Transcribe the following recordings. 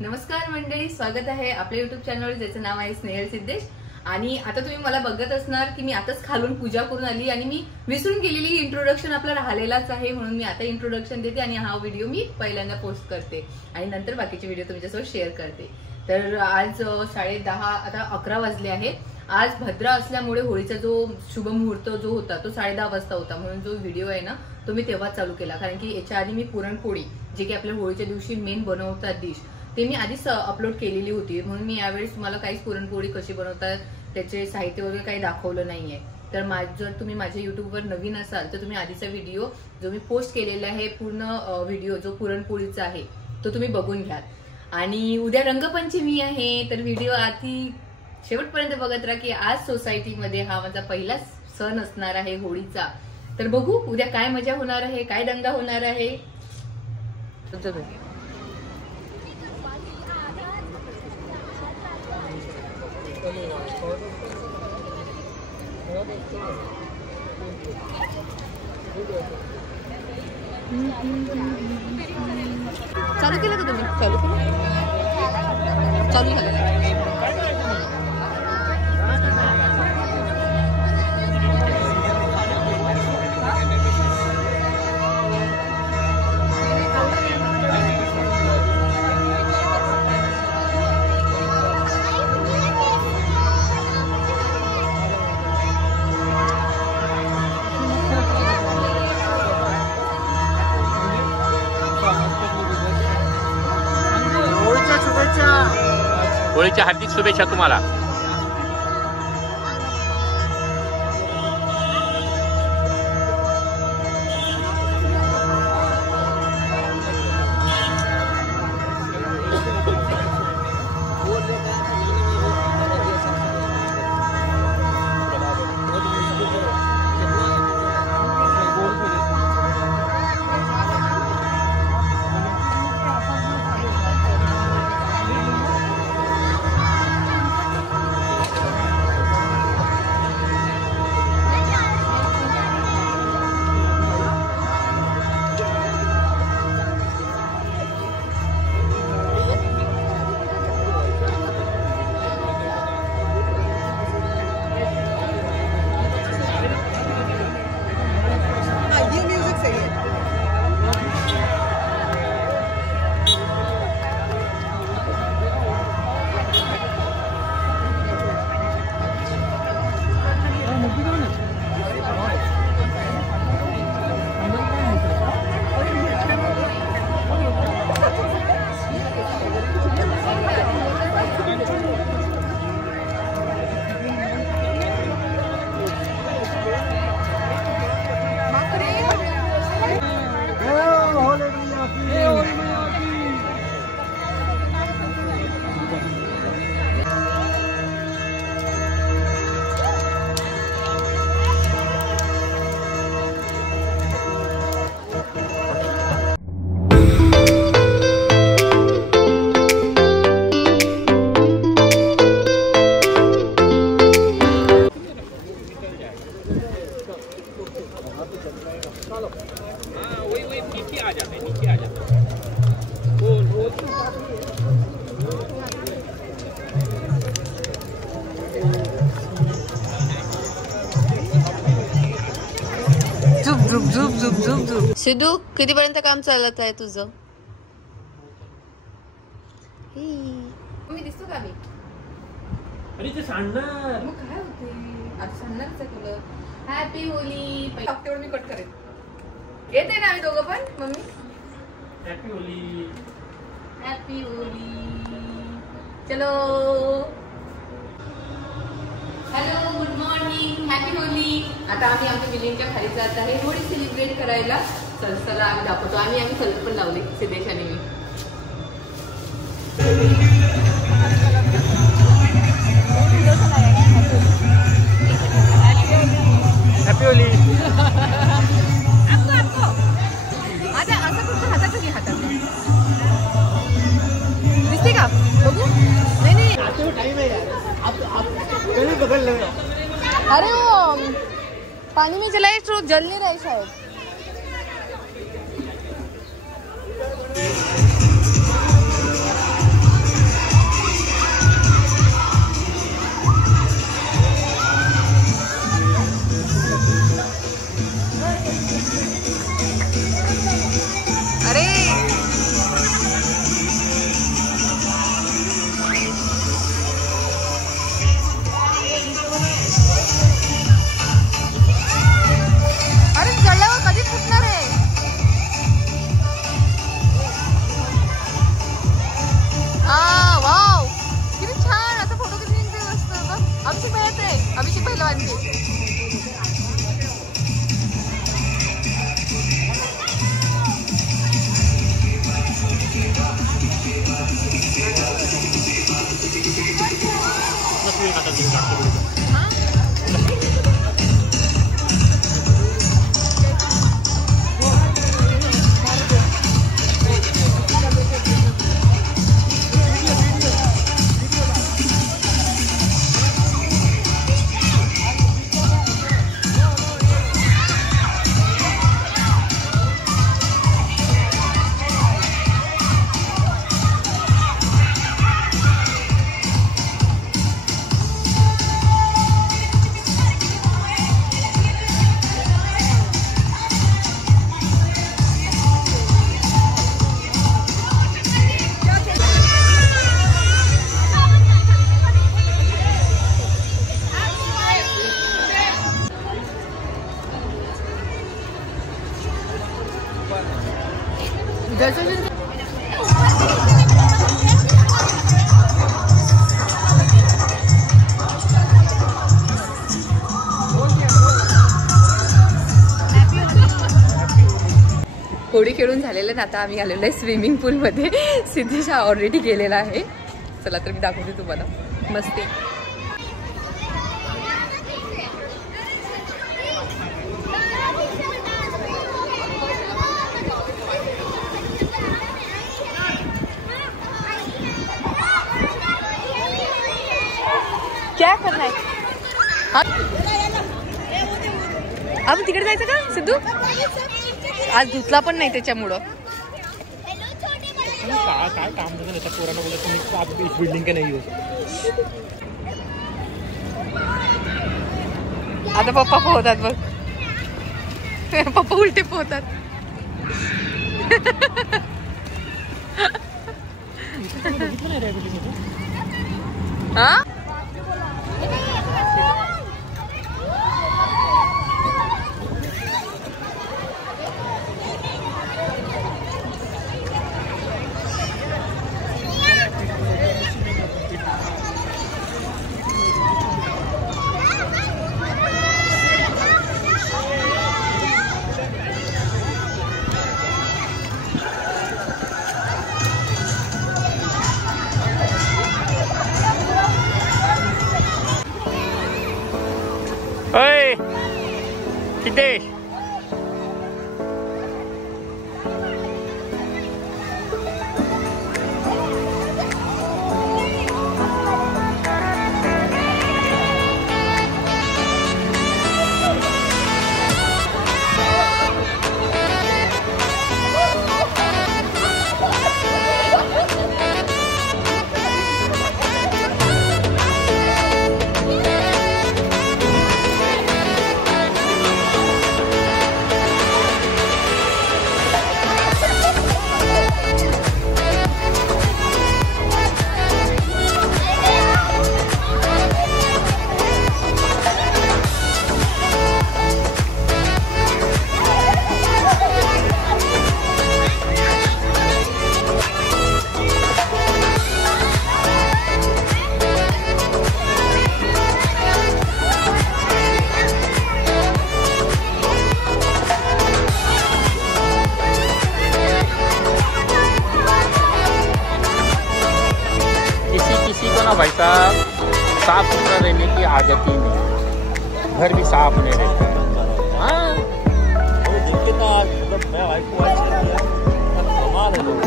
नमस्कार मंडळी, स्वागत आहे आपल्या युट्यूब चॅनलवर ज्याचं नाव आहे स्नेहल सिद्धेश। आणि आता तुम्ही मला बघत असणार की मी आताच खालून पूजा करून आली आणि मी विसरून गेलेली इंट्रोडक्शन आपला राहिलेलाच आहे, म्हणून मी आता इंट्रोडक्शन देते आणि हा व्हिडिओ मी पहिल्यांदा पोस्ट करते आणि नंतर बाकीचे व्हिडिओ तुमच्यासोबत शेअर करते। तर आज 10:30 आता 11 वाजले आहेत। आज भद्रा असल्यामुळे होळीचा जो शुभ मुहूर्त जो होता तो 10:30 वाजता होता, म्हणून जो व्हिडिओ आहे ना तो मी तेव्हा चालू केला। कारण की याच्या आधी मी पुरणपोळी जे की आपल्या होळीच्या दिवशी मेन बनवतात डिश ते मी आधीच अपलोड केलेली होती, म्हणून मी यावेळेस तुम्हाला काहीच पुरणपोळी कशी बनवतात त्याचे साहित्य वगैरे काही दाखवलं नाहीये। तर जर तुम्ही माझ्या युट्यूबवर नवीन असाल तर तुम्ही आधीचा व्हिडिओ जो मी पोस्ट केलेला आहे पूर्ण व्हिडिओ जो पुरणपोळीचा आहे तो तुम्ही बघून घ्या। आणि उद्या रंगपंचमी आहे, तर व्हिडिओ आधी शेवटपर्यंत बघत राहा की आज सोसायटीमध्ये हा माझा पहिला सण असणार आहे होळीचा। तर बघू उद्या काय मजा होणार आहे, काय दंगा होणार आहे। चालू केलं का तुम्ही? चालू झालं। होळीच्या हार्दिक शुभेच्छा तुम्हाला। सिद्धू कितीपर्यंत काम चालत आहे तुझं? मी दिसतो का? मी अरे ते सांडणार मग काय होते आज सांडणारच आहे तुला। हॅपी होली तेवढं मी कट करेन। येते ना आम्ही दोघं पण mummy. Happy Holi, happy Holi. चलो hello good morning, happy Holi. आता आम्ही आमच्या बिल्डिंगच्या खाली जात आहे होळी सेलिब्रेट करायला। चला आम्ही दाखवतो। आम्ही सलत पण लावले सिद्धेश आणि मी। हॅपी होली। आता असं फक्त हाताचं घे, हातात दिसते का बघू? नाही अरे वो पानी में चलाए तो जल नहीं रहा है शायद। आणखी. होडी खेळून झालेलं ना, आता आम्ही आलेलो आहे स्विमिंग पूलमध्ये. सिद्धेश हा ऑलरेडी गेलेला आहे. चला तर मी दाखवते तुम्हाला मस्ती. क्या करना है? अब तिकडे जायचं का सिद्धू? आज धुतला पण नाही त्याच्यामुळं. काय काम पोरांना बोलत तुम्ही इस बिल्डिंग के नाही हो. आता पप्पा पोहतात बघ. पप्पा उलटे पोहतात. हा सिद्धेश भाई साहब साफ सुथरा रहने की आदत ही नहीं, घर भी साफ नहीं रहता. हाँ मैं भाई को कमाल है लोग.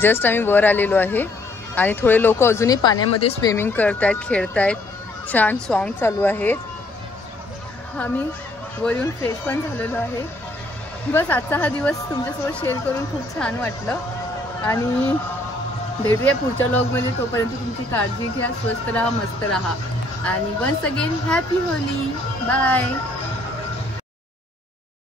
जस्ट आम्ही वर आलेलो आहे आणि थोडे लोक अजूनही पाण्यामध्ये स्विमिंग करतायत, खेळतायत. छान सॉन्ग चालू आहेत. आम्ही वर येऊन फ्रेश पण झालेलो आहे. बस आजचा हा दिवस तुमच्यासोबत शेअर करून खूप छान वाटलं आणि भेटूया पुढच्या व्लॉगमध्ये. तोपर्यंत तुमची काळजी घ्या, स्वस्त राहा, मस्त राहा आणि वन्स अगेन हॅपी होली. बाय.